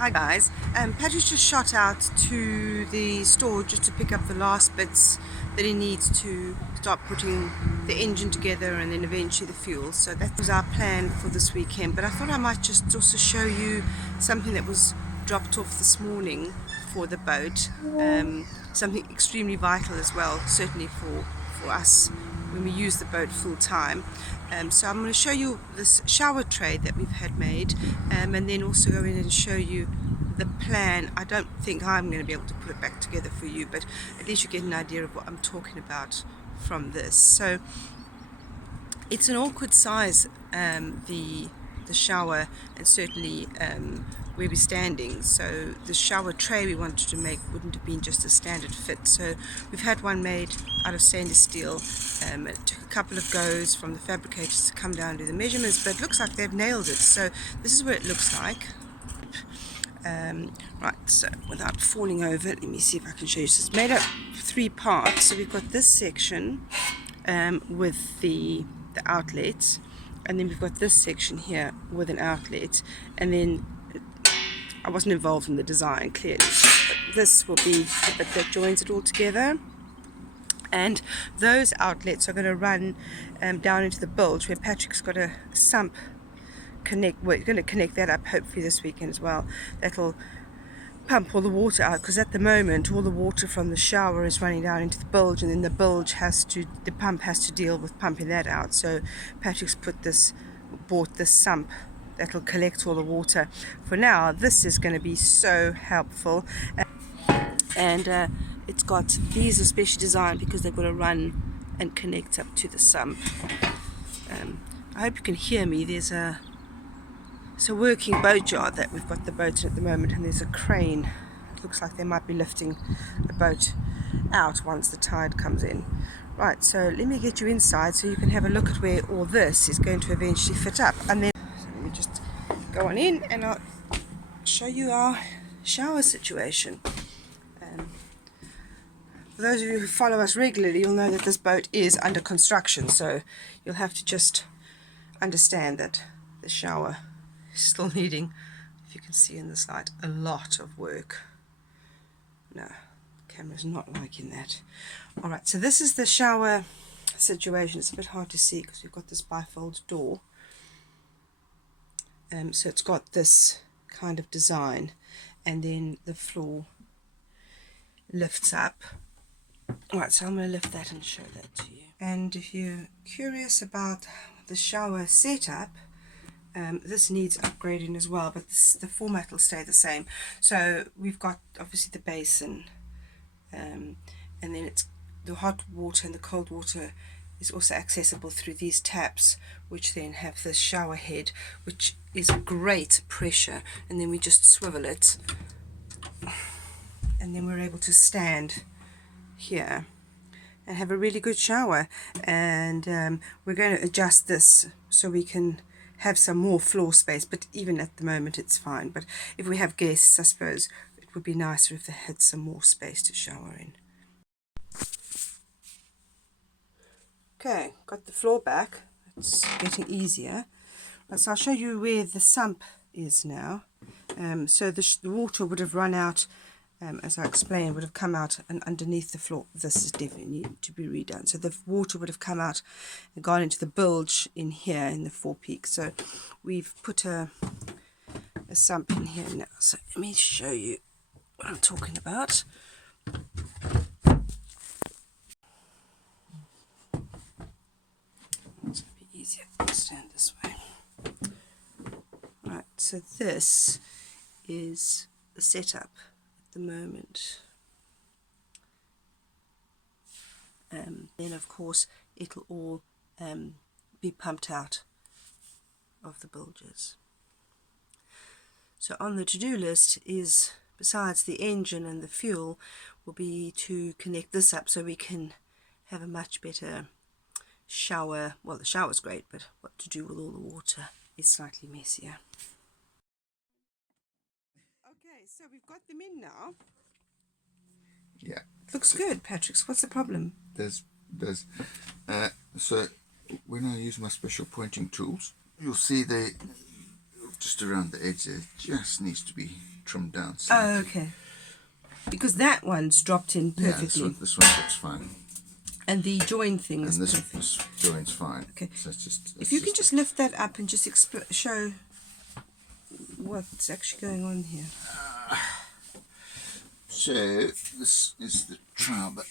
Hi guys, Patrick just shot out to the store just to pick up the last bits that he needs to start putting the engine together and then eventually the fuel. So that was our plan for this weekend, but I thought I might just also show you something that was dropped off this morning for the boat, something extremely vital as well, certainly for us when we use the boat full time. So I'm going to show you this shower tray that we've had made, and then also go in and show you the plan. I don't think I'm going to be able to put it back together for you, but at least you get an idea of what I'm talking about from this. So it's an awkward size, the shower, and certainly where we're standing. So the shower tray we wanted to make wouldn't have been just a standard fit. So we've had one made out of stainless steel. It took a couple of goes from the fabricators to come down and do the measurements, but it looks like they've nailed it. So this is what it looks like. Right, so without falling over, let me see if I can show you. So it's made up of 3 parts. So we've got this section with the outlet, and then we've got this section here with an outlet, and then I wasn't involved in the design clearly, but this will be the bit that joins it all together. And those outlets are going to run down into the bilge where Patrick's got a sump connect. We're going to connect that up hopefully this weekend as well. That'll pump all the water out, because at the moment all the water from the shower is running down into the bilge, and then the pump has to deal with pumping that out. So Patrick's bought this sump that'll collect all the water. For now, this is going to be so helpful, and it's got, these are specially designed because they've got to run and connect up to the sump. I hope you can hear me. It's a working boat yard that we've got the boat in at the moment, and there's a crane. It looks like they might be lifting the boat out once the tide comes in. Right, so let me get you inside so you can have a look at where all this is going to eventually fit up. And then let me just go on in and I'll show you our shower situation. For those of you who follow us regularly, you'll know that this boat is under construction, so you'll have to just understand that the shower still needing, if you can see in this light, a lot of work. No, the camera's not liking that. Alright, so this is the shower situation. It's a bit hard to see because we've got this bifold door. So it's got this kind of design, and then the floor lifts up. Alright, so I'm going to lift that and show that to you. And if you're curious about the shower setup, this needs upgrading as well, but the format will stay the same. So we've got obviously the basin, and then it's the hot water and the cold water is also accessible through these taps, which then have this shower head, which is great pressure, and then we just swivel it, and then we're able to stand here and have a really good shower. And we're going to adjust this so we can have some more floor space, but even at the moment it's fine. But if we have guests, I suppose it would be nicer if they had some more space to shower in. Okay, got the floor back. It's getting easier. So I'll show you where the sump is now. So the water would have run out, as I explained, would have come out and underneath the floor. This is definitely need to be redone. So the water would have come out and gone into the bilge in here in the forepeak. So we've put a sump in here now. So let me show you what I'm talking about. It's going to be easier to stand this way. Right, so this is the setup the moment. Then of course it'll all be pumped out of the bilges. So on the to-do list is, besides the engine and the fuel, will be to connect this up so we can have a much better shower. Well, the shower's great, but what to do with all the water is slightly messier. Okay, so we've got them in now. Yeah. Looks good, Patrick. What's the problem? So when I use my special pointing tools, you'll see they just around the edge there, just needs to be trimmed down. Oh, slightly. okay. Because that one's dropped in Yeah, perfectly. this one looks fine. And the join thing is And perfect. this joint's fine. Okay. So it's just, If you can just lift that up and just show what's actually going on here. So this is the trowel, but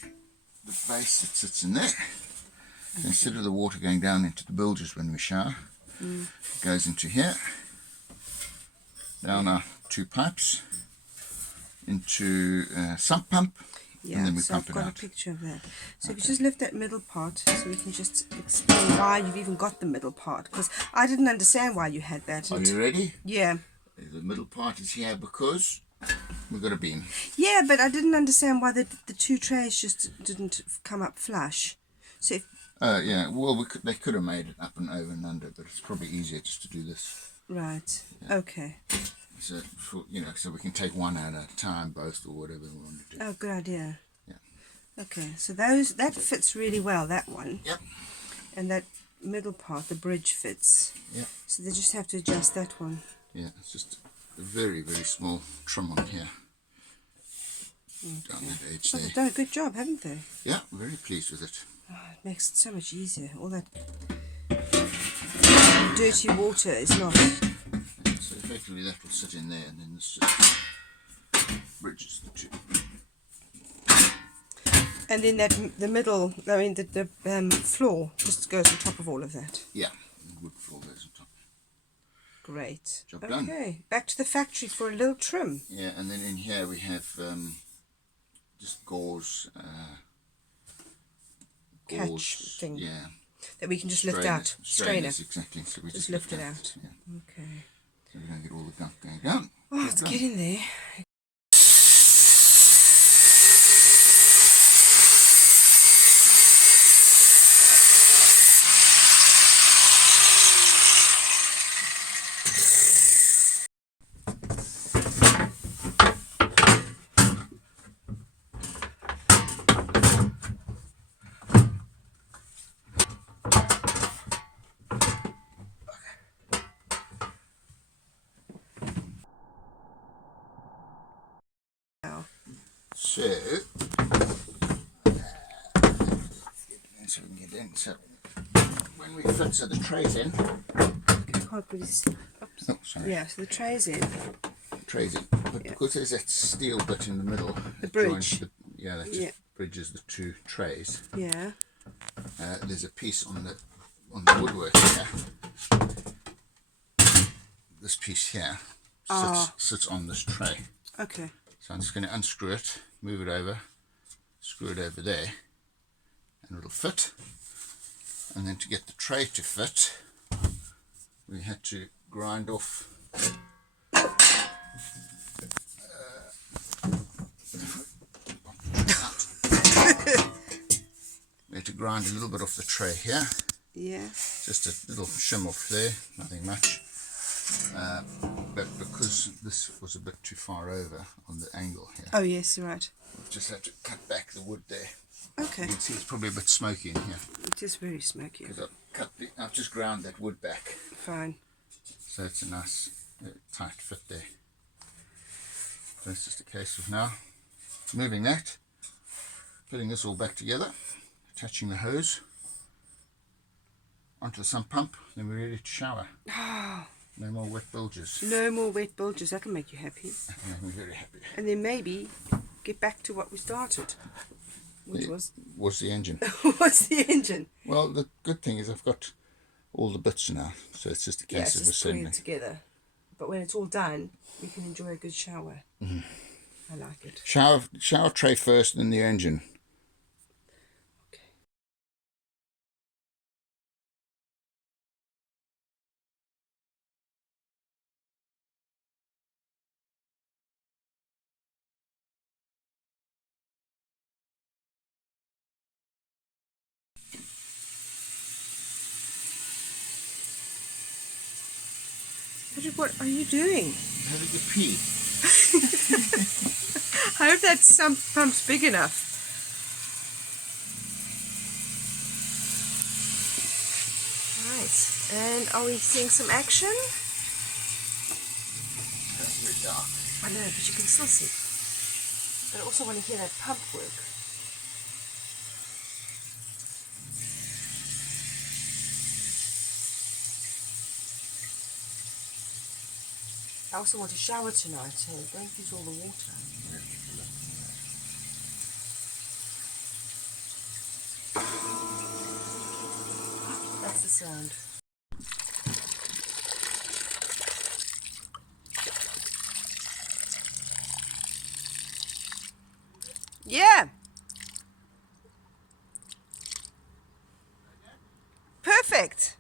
the base that sits in there. So instead of the water going down into the bilges when we shower, it goes into here, down our 2 pipes, into a sump pump, Yeah, and then we so pump I've it got out. a picture of that. So if you just lift that middle part, so we can just explain why you've even got the middle part, because I didn't understand why you had that. Are you ready? Yeah. The middle part is here because we've got a beam. Yeah, but I didn't understand why the 2 trays just didn't come up flush. So if, Yeah, well, they could have made it up and over and under, but it's probably easier just to do this. right, okay. So, so we can take one at a time, both, or whatever we want to do. Oh, good idea. Yeah. Okay, so that fits really well, that one. Yep. And that middle part, the bridge fits. Yeah. So they just have to adjust that one. Yeah, it's just a very, very small trim on here. Down that edge Oh, there. they've done a good job, haven't they? Yeah, very pleased with it. Oh, it makes it so much easier. All that dirty water is not. So effectively that will sit in there, and then this just bridges the 2. And then the middle, I mean the floor just goes on top of all of that. Yeah, the wood floor goes on top. Great. Job done. Okay, back to the factory for a little trim. Yeah, and then in here we have just gauze. Catch thing. Yeah. That we can just lift out. Strainer. Exactly. So we Just lift it out. Yeah. Okay. So we're going to get all the gunk going down. Oh, let's get in there. So we can get in. So when we fit, so the tray's in. I can't really see. Oops. Oh, sorry. Yeah, so the tray's in. Tray's in, but because there's that steel bit in the middle, The that bridge. joins that just bridges the 2 trays. Yeah. There's a piece on the woodwork here. This piece here sits on this tray. Okay. So I'm just going to unscrew it, move it over, screw it over there, and it'll fit. And then to get the tray to fit, we had to grind off we had to grind a little bit off the tray here. Yeah. Just a little shim off there, nothing much. But because this was a bit too far over on the angle here, Oh yes, you're right. we've just had to cut back the wood there. Okay. You can see it's probably a bit smoky in here It is very smoky. because I've just ground that wood back, Fine. so it's a nice tight fit there. So it's just a case of now moving that, putting this all back together, attaching the hose onto the sump pump, then we're ready to shower. No more wet bilges. No more wet bilges. That'll make you happy. I'm very happy. And then maybe get back to what we started, which was the engine. what's the engine? Well, the good thing is I've got all the bits now, so it's just a Yeah, case it's of just putting assembling. it together. But when it's all done, we can enjoy a good shower. Mm-hmm. I like it. Shower tray first, then the engine. Okay. Patrick, what are you doing? How did you pee? I hope that sump pump's big enough. Right, and are we seeing some action? That's very dark. I know, but you can still see. But I also want to hear that pump work. I also want to shower tonight, so don't use all the water. That's the sound. Yeah. Perfect.